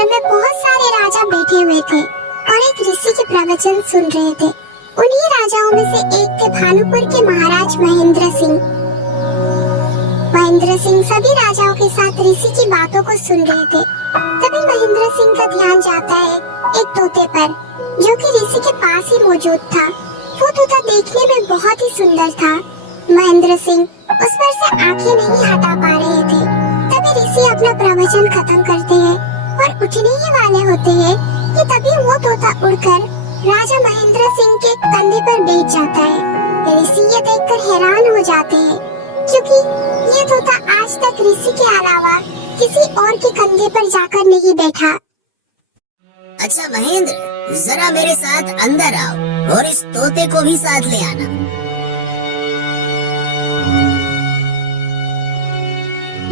सत्र में बहुत सारे राजा बैठे हुए थे और एक ऋषि के प्रवचन सुन रहे थे। उन्हीं राजाओं में से एक थे भानुपुर के महाराज महेंद्र सिंह। महेंद्र सिंह सभी राजाओं के साथ ऋषि की बातों को सुन रहे थे। तभी महेंद्र सिंह का ध्यान जाता है एक तोते पर, जो कि ऋषि के पास ही मौजूद था। वो तोता देखने में बहुत ही सुंदर था। महेंद्र सिंह उस पर से आंखें नहीं हटा पा रहे थे। तभी ऋषि अपना प्रवचन खत्म करते हैं और उठने ही वाले होते हैं कि तभी वो तोता उड़कर राजा महेंद्र सिंह के कंधे पर बैठ जाता है। ऋषि ये देखकर हैरान हो जाते हैं, क्योंकि ये तोता आज तक ऋषि के अलावा किसी और के कंधे पर जाकर नहीं बैठा। अच्छा महेंद्र, जरा मेरे साथ अंदर आओ और इस तोते को भी साथ ले आना।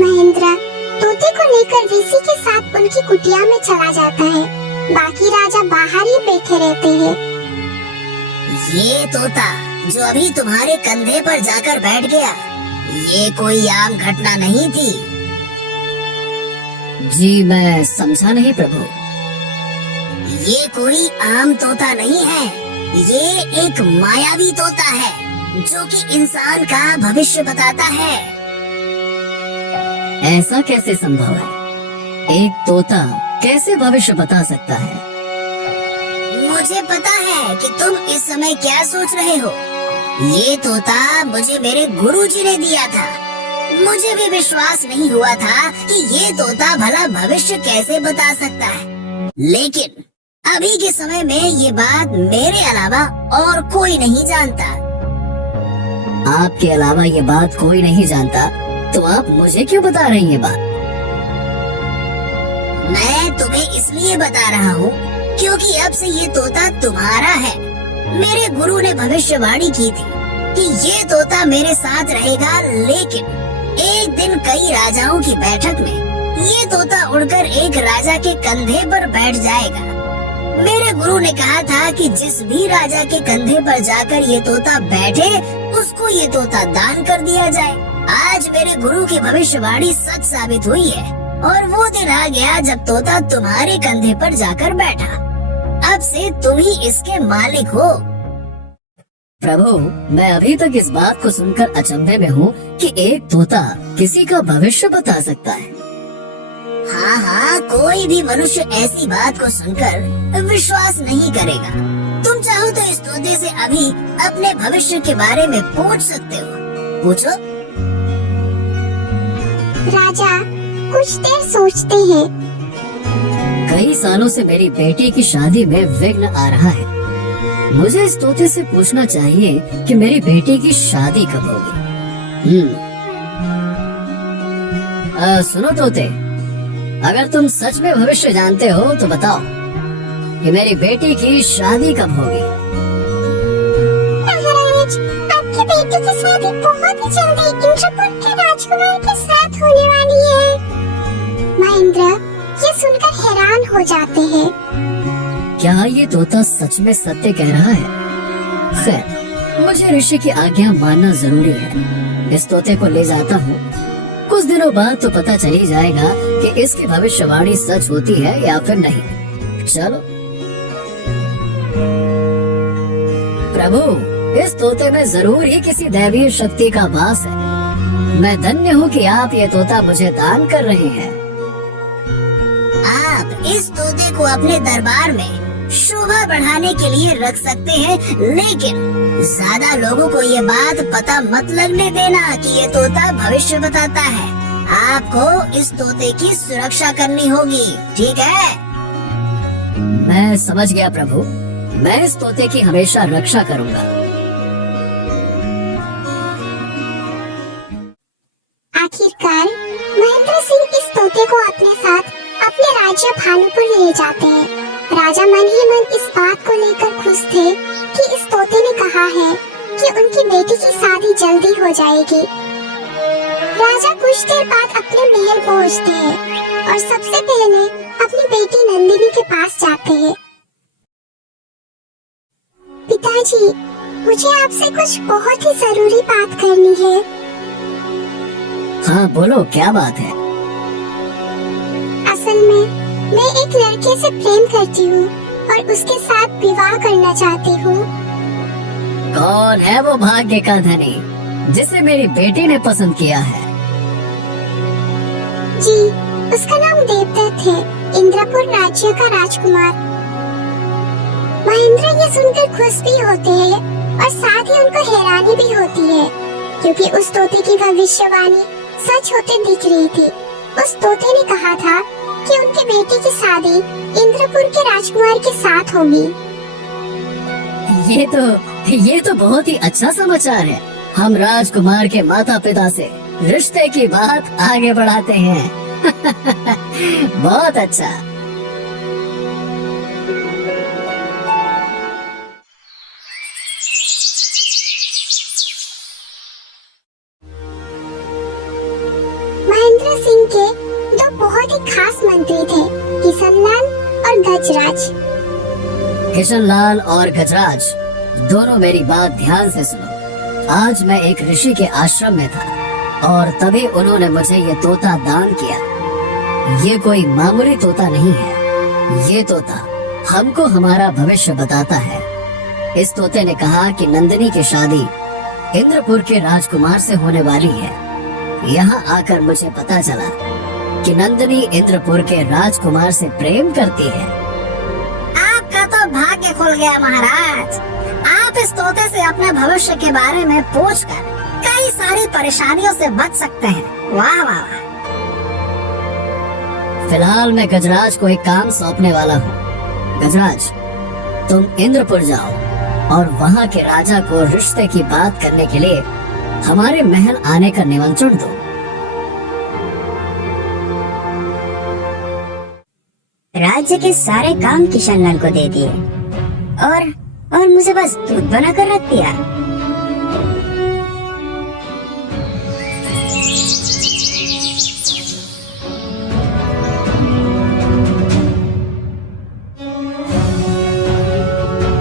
महेंद्र तोते को लेकर ऋषि के साथ उनकी कुटिया में चला जाता है। बाकी राजा बाहर ही बैठे रहते हैं। ये तोता जो अभी तुम्हारे कंधे पर जाकर बैठ गया, ये कोई आम घटना नहीं थी। जी मैं समझा नहीं प्रभु। ये कोई आम तोता नहीं है, ये एक मायावी तोता है जो कि इंसान का भविष्य बताता है। ऐसा कैसे संभव है? एक तोता कैसे भविष्य बता सकता है? मुझे पता है कि तुम इस समय क्या सोच रहे हो। ये तोता मुझे मेरे गुरुजी ने दिया था। मुझे भी विश्वास नहीं हुआ था कि ये तोता भला भविष्य कैसे बता सकता है, लेकिन अभी के समय में ये बात मेरे अलावा और कोई नहीं जानता। आपके अलावा ये बात कोई नहीं जानता, तो आप मुझे क्यों बता रही हैं बात? मैं तुम्हें इसलिए बता रहा हूँ क्योंकि अब से ये तोता तुम्हारा है। मेरे गुरु ने भविष्यवाणी की थी कि ये तोता मेरे साथ रहेगा, लेकिन एक दिन कई राजाओं की बैठक में ये तोता उड़कर एक राजा के कंधे पर बैठ जाएगा। मेरे गुरु ने कहा था कि जिस भी राजा के कंधे पर जाकर ये तोता बैठे, उसको ये तोता दान कर दिया जाए। आज मेरे गुरु की भविष्यवाणी सच साबित हुई है और वो दिन आ गया जब तोता तुम्हारे कंधे पर जाकर बैठा। अब से तुम ही इसके मालिक हो। प्रभु, मैं अभी तक इस बात को सुनकर अचंभे में हूँ कि एक तोता किसी का भविष्य बता सकता है। हाँ हाँ, कोई भी मनुष्य ऐसी बात को सुनकर विश्वास नहीं करेगा। तुम चाहो तो इस तोते से अभी अपने भविष्य के बारे में पूछ सकते हो। पूछो। राजा कुछ देर सोचते हैं। कई सालों से मेरी बेटी की शादी में विघ्न आ रहा है। मुझे इस तोते से पूछना चाहिए कि मेरी बेटी की शादी कब होगी। सुनो तोते, अगर तुम सच में भविष्य जानते हो तो बताओ कि मेरी बेटी की शादी कब होगी। महाराज, आपकी बेटी की शादी बहुत ही जल्दी इंद्रपुर के राजकुमार के साथ होने वाली है। महेंद्र ये सुनकर हैरान हो जाते हैं। क्या ये तोता सच में सत्य कह रहा है? खैर, मुझे ऋषि की आज्ञा मानना जरूरी है। इस तोते को ले जाता हूँ। कुछ दिनों बाद तो पता चल ही जाएगा कि इसकी भविष्यवाणी सच होती है या फिर नहीं। चलो। प्रभु, इस तोते में जरूर ही किसी दैवीय शक्ति का वास है। मैं धन्य हूँ कि आप ये तोता मुझे दान कर रहे हैं। आप इस तोते को अपने दरबार में शोभा बढ़ाने के लिए रख सकते हैं, लेकिन ज्यादा लोगों को ये बात पता मत लगने देना कि ये तोता भविष्य बताता है। आपको इस तोते की सुरक्षा करनी होगी, ठीक है? मैं समझ गया प्रभु। मैं इस तोते की हमेशा रक्षा करूंगा। आखिरकार महेंद्र सिंह इस तोते को अपने साथ अपने राज्य भानुपुर ले जाते हैं। राजा मन ही मन इस बात को लेकर खुश थे कि इस तोते ने कहा है कि उनकी बेटी की शादी जल्दी हो जाएगी। राजा कुछ देर बाद अपने महल पहुंचते हैं और सबसे पहले अपनी बेटी नंदिनी के पास जाते हैं। पिताजी, मुझे आपसे कुछ बहुत ही जरूरी बात करनी है। हाँ बोलो, क्या बात है? असल में मैं एक लड़के से प्रेम करती हूँ और उसके साथ विवाह करना चाहती हूँ। कौन है वो भाग्य का धनी जिसे मेरी बेटी ने पसंद किया है? जी, उसका नाम देवदत्त है, इंद्रपुर राज्य का राजकुमार। महेंद्र ये सुनकर खुश भी होते हैं और साथ ही उनको हैरानी भी होती है, क्योंकि उस तोते की भविष्यवाणी सच होते दिख रही थी। उस तोते ने कहा था कि उनकी बेटी की शादी इंद्रपुर के राजकुमार के साथ होगी। ये तो बहुत ही अच्छा समाचार है। हम राजकुमार के माता पिता से रिश्ते की बात आगे बढ़ाते हैं। बहुत अच्छा। महेंद्र सिंह के दो बहुत ही खास मंत्री थे, किशनलाल और गजराज। किशनलाल और गजराज, दोनों मेरी बात ध्यान से सुनो। आज मैं एक ऋषि के आश्रम में था और तभी उन्होंने मुझे ये तोता दान किया। ये कोई मामूली तोता नहीं है। ये तोता हमको हमारा भविष्य बताता है। इस तोते ने कहा कि नंदिनी की शादी इंद्रपुर के राजकुमार से होने वाली है। यहाँ आकर मुझे पता चला कि नंदिनी इंद्रपुर के राजकुमार से प्रेम करती है। आपका तो भाग्य खुल गया महाराज। आप इस तोते से अपने भविष्य के बारे में पूछकर कई सारी परेशानियों से बच सकते हैं। वाह वाह वाह। फिलहाल मैं गजराज को एक काम सौंपने वाला हूँ। गजराज, तुम इंद्रपुर जाओ और वहाँ के राजा को रिश्ते की बात करने के लिए हमारे महल आने का निमंत्रण दो। राज्य के सारे काम किशनलाल को दे दिए और मुझे बस दूध बनाकर रख दिया।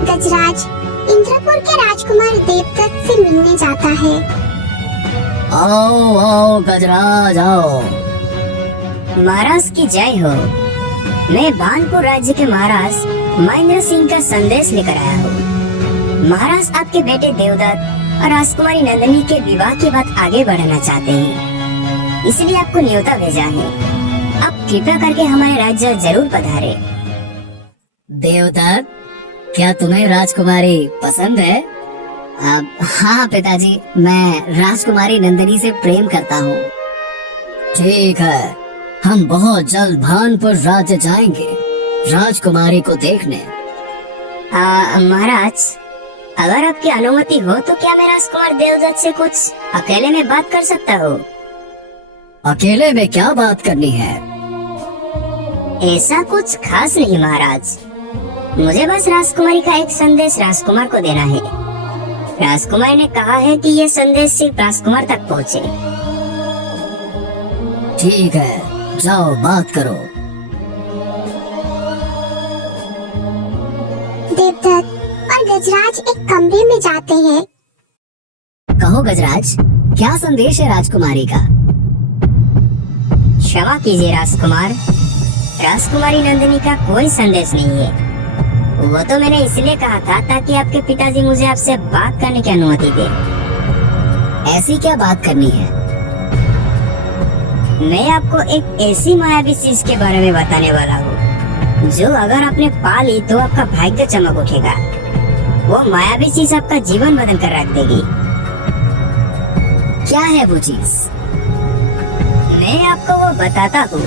गजराज इंद्रपुर के राजकुमार देवदत्त से मिलने जाता है। आओ आओ गजराज आओ। महाराज की जय हो। मैं बानपुर राज्य के महाराज महेंद्र सिंह का संदेश लेकर आया हूँ। महाराज आपके बेटे देवदत्त और राजकुमारी नंदिनी के विवाह की बात आगे बढ़ाना चाहते हैं, इसलिए आपको न्योता भेजा है। आप कृपया करके हमारे राज्य जरूर पधारे। देवदत्त, क्या तुम्हें राजकुमारी पसंद है? हाँ पिताजी, मैं राजकुमारी नंदिनी से प्रेम करता हूँ। ठीक है, हम बहुत जल्द भानपुर राज्य जाएंगे राजकुमारी को देखने। महाराज, अगर आपकी अनुमति हो तो क्या मैं राजकुमार देवदत्त से कुछ अकेले में बात कर सकता हूँ? अकेले में क्या बात करनी है? ऐसा कुछ खास नहीं महाराज, मुझे बस राजकुमारी का एक संदेश राजकुमार को देना है। राजकुमार ने कहा है कि ये संदेश सिर्फ राजकुमार तक पहुँचे। ठीक है, जाओ बात करो। देवदत्त और गजराज एक कमरे में जाते हैं। कहो गजराज, क्या संदेश है राजकुमारी का? क्षमा कीजिए राजकुमार, राजकुमारी नंदिनी का कोई संदेश नहीं है। वो तो मैंने इसलिए कहा था ताकि आपके पिताजी मुझे आपसे बात करने की अनुमति दे। ऐसी क्या बात करनी है? मैं आपको एक ऐसी मायावी चीज के बारे में बताने वाला हूँ जो अगर आपने पा ली तो आपका भाग्य चमक उठेगा। वो मायावी चीज आपका जीवन बदल कर रख देगी। क्या है वो चीज? मैं आपको वो बताता हूँ,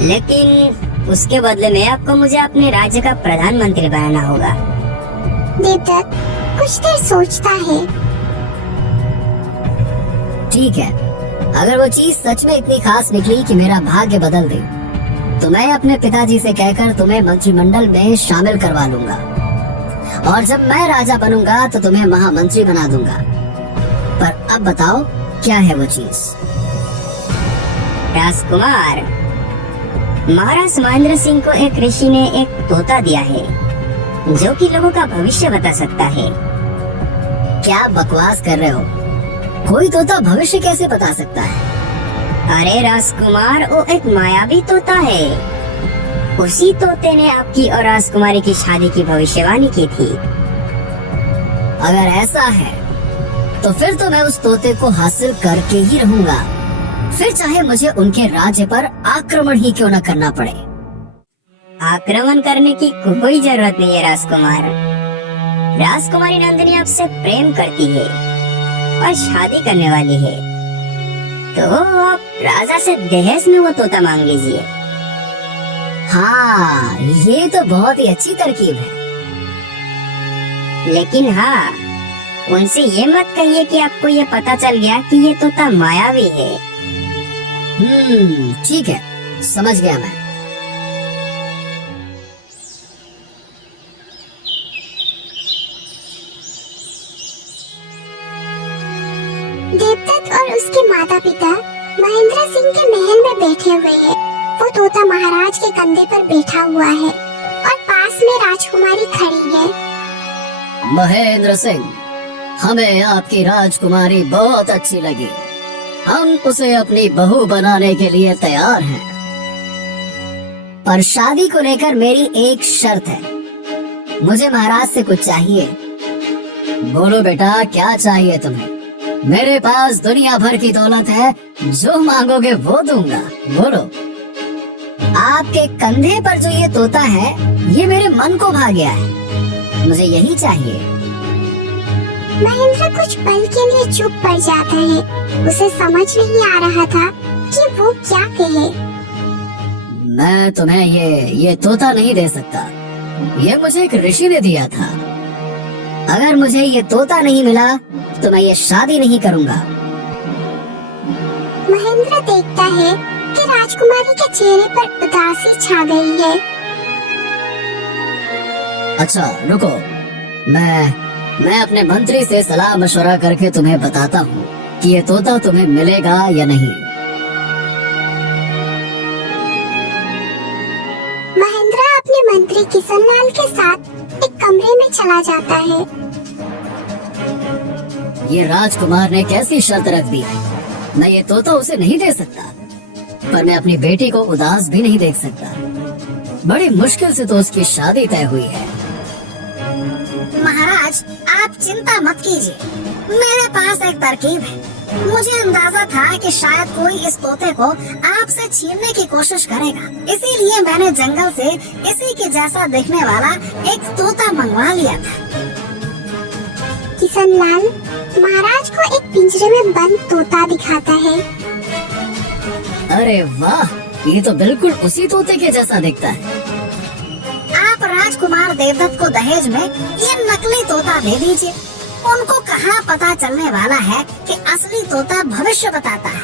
लेकिन उसके बदले में आपको मुझे अपने राज्य का प्रधानमंत्री बनाना होगा। देवदत्त कुछ देर सोचता है। ठीक है, अगर वो चीज सच में इतनी खास निकली कि मेरा भाग्य बदल दे, तो मैं अपने पिताजी से कहकर तुम्हें मंत्रिमंडल में शामिल करवा लूंगा और जब मैं राजा बनूंगा तो तुम्हें महामंत्री बना दूंगा। पर अब बताओ, क्या है वो चीज? राजकुमार, महाराज महेंद्र सिंह को एक ऋषि ने एक तोता दिया है जो कि लोगों का भविष्य बता सकता है। क्या बकवास कर रहे हो? कोई तोता भविष्य कैसे बता सकता है? अरे राजकुमार, वो एक मायावी तोता है। उसी तोते ने आपकी और राजकुमारी की शादी की भविष्यवाणी की थी। अगर ऐसा है तो फिर तो मैं उस तोते को हासिल करके ही रहूंगा, फिर चाहे मुझे उनके राज्य पर आक्रमण ही क्यों न करना पड़े। आक्रमण करने की कोई जरूरत नहीं है राजकुमार। राजकुमारी नंदिनी आपसे प्रेम करती है और शादी करने वाली है, तो आप राजा से दहेज में वो तोता मांग लीजिए। हाँ, ये तो बहुत ही अच्छी तरकीब है। लेकिन हाँ, उनसे ये मत कहिए कि आपको ये पता चल गया कि ये तोता मायावी है। ठीक है, समझ गया मैं। देवदत्त और उसके माता पिता महेंद्र सिंह के महल में बैठे हुए हैं। वो तोता महाराज के कंधे पर बैठा हुआ है और पास में राजकुमारी खड़ी है। महेंद्र सिंह, हमें आपकी राजकुमारी बहुत अच्छी लगी। हम उसे अपनी बहू बनाने के लिए तैयार हैं। पर शादी को लेकर मेरी एक शर्त है। मुझे महाराज से कुछ चाहिए। बोलो बेटा, क्या चाहिए तुम्हें? मेरे पास दुनिया भर की दौलत है, जो मांगोगे वो दूंगा। बोलो। आपके कंधे पर जो ये तोता है, ये मेरे मन को भा गया है। मुझे यही चाहिए। महेंद्र कुछ पल के लिए चुप पड़ जाता है। उसे समझ नहीं आ रहा था कि वो क्या कहे। मैं तुम्हें ये तोता नहीं दे सकता। ये मुझे एक ऋषि ने दिया था। अगर मुझे ये तोता नहीं मिला तो मैं ये शादी नहीं करूंगा। महेंद्र देखता है कि राजकुमारी के चेहरे पर उदासी छा गई है। अच्छा रुको, मैं अपने मंत्री से सलाह मशवरा करके तुम्हें बताता हूँ कि ये तोता तुम्हें मिलेगा या नहीं। महेंद्र अपने मंत्री किशनलाल के साथ एक कमरे में चला जाता है। ये राजकुमार ने कैसी शर्त रख दी है। मैं ये तोता उसे नहीं दे सकता, पर मैं अपनी बेटी को उदास भी नहीं देख सकता। बड़ी मुश्किल से तो उसकी शादी तय हुई है। महाराज, आप चिंता मत कीजिए। मेरे पास एक तरकीब है। मुझे अंदाजा था कि शायद कोई इस तोते को आपसे छीनने की कोशिश करेगा, इसीलिए मैंने जंगल से इसी के जैसा दिखने वाला एक तोता मंगवा लिया था। किशनलाल महाराज को एक पिंजरे में बंद तोता दिखाता है। अरे वाह, ये तो बिल्कुल उसी तोते के जैसा दिखता है। आप राजकुमार देवदत्त को दहेज में ये नकली तोता दे दीजिए। उनको कहाँ पता चलने वाला है कि असली तोता भविष्य बताता है।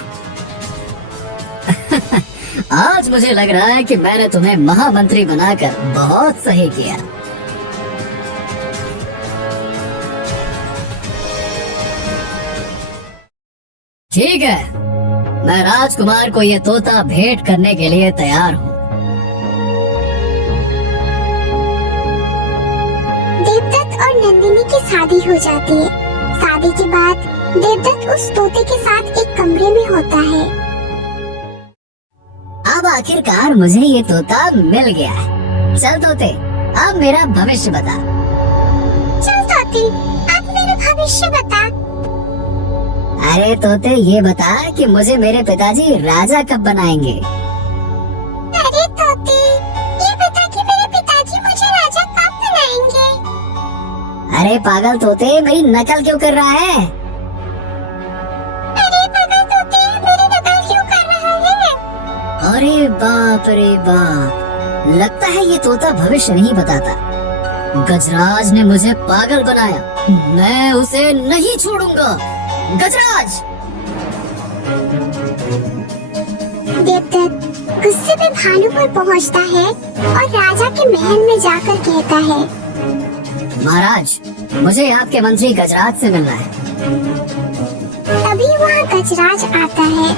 आज मुझे लग रहा है कि मैंने तुम्हें महामंत्री बनाकर बहुत सही किया। ठीक है, मैं राजकुमार को ये तोता भेंट करने के लिए तैयार हूँ। देवदत्त और नंदिनी की शादी हो जाती है। शादी के बाद देवदत्त उस तोते के साथ एक कमरे में होता है। अब आखिरकार मुझे ये तोता मिल गया है। चल तोते, अब मेरा भविष्य बता। चल तोते, अब मेरा भविष्य बता। अरे तोते, ये बता कि मुझे मेरे पिताजी राजा कब बनाएंगे? अरे तोते, ये बता कि मेरे पिताजी मुझे राजा कब बनाएंगे? अरे पागल तोते, मेरी नकल क्यों कर रहा है? अरे पागल तोते, मेरी नकल क्यों कर रहा है? अरे बाप रे बाप, लगता है ये तोता भविष्य नहीं बताता। गजराज ने मुझे पागल बनाया। मैं उसे नहीं छोड़ूंगा। गजराज! देवदत्त गुस्से में भानुपुर पहुंचता है और राजा के महल में जाकर कहता है, महाराज, मुझे आपके मंत्री गजराज से मिलना है। तभी वहाँ गजराज आता है।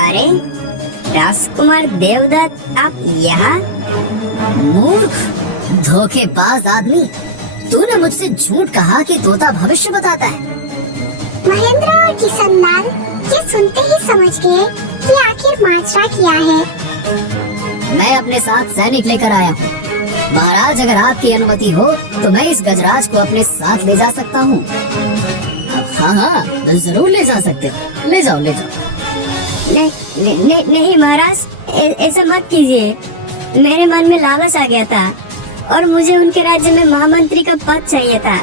अरे राजकुमार देवदत्त, आप यहाँ? मूर्ख, धोखेबाज आदमी, तूने मुझसे झूठ कहा कि तोता भविष्य बताता है। महेंद्र और किशनलाल ये सुनते ही समझ गए कि आखिर माजरा क्या है। मैं अपने साथ सैनिक लेकर आया हूँ। महाराज, अगर आपकी अनुमति हो तो मैं इस गजराज को अपने साथ ले जा सकता हूँ। हाँ हाँ, जरूर ले जा सकते हो, ले जाओ ले जाओ। नहीं महाराज, ऐसा मत कीजिए। मेरे मन में लालच आ गया था और मुझे उनके राज्य में महामंत्री का पद चाहिए था,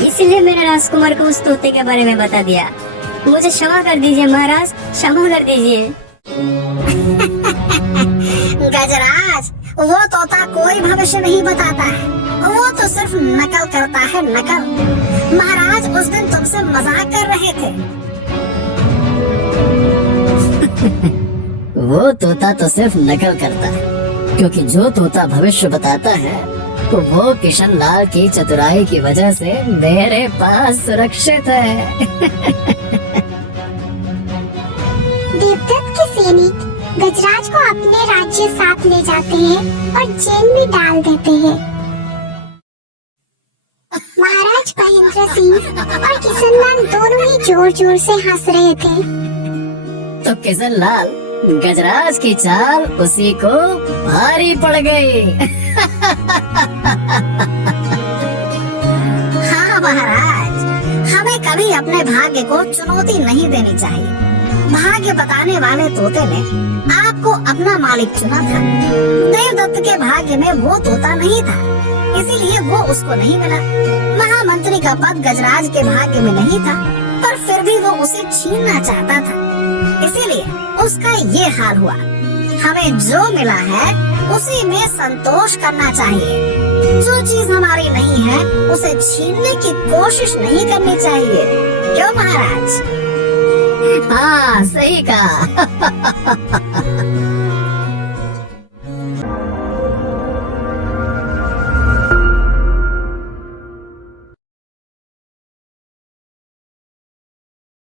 इसीलिए मैंने राजकुमार को उस तोते के बारे में बता दिया। मुझे क्षमा कर दीजिए महाराज, क्षमा कर दीजिए। गजराज, वो तोता कोई भविष्य नहीं बताता है, वो तो सिर्फ नकल करता है, नकल। महाराज उस दिन तुमसे मजाक कर रहे थे। वो तोता तो सिर्फ नकल करता है, क्योंकि जो तोता भविष्य बताता है तो वो किशन लाल की चतुराई की वजह से मेरे पास सुरक्षित है। देवदत्त के सैनिक गजराज को अपने राज्य साथ ले जाते हैं और जेल में डाल देते हैं। महाराज महेंद्र सिंह और किशन लाल दोनों ही जोर जोर से हंस रहे थे। तो किशन लाल, गजराज की चाल उसी को भारी पड़ गई। हाँ महाराज, हमें कभी अपने भाग्य को चुनौती नहीं देनी चाहिए। भाग्य बताने वाले तोते ने आपको अपना मालिक चुना था। देवदत्त के भाग्य में वो तोता नहीं था, इसीलिए वो उसको नहीं मिला। महामंत्री का पद गजराज के भाग्य में नहीं था, पर फिर भी वो उसे छीनना चाहता था, इसीलिए उसका ये हाल हुआ। हमें जो मिला है उसी में संतोष करना चाहिए। जो चीज हमारी नहीं है उसे छीनने की कोशिश नहीं करनी चाहिए। क्यों महाराज? हाँ, सही कहा।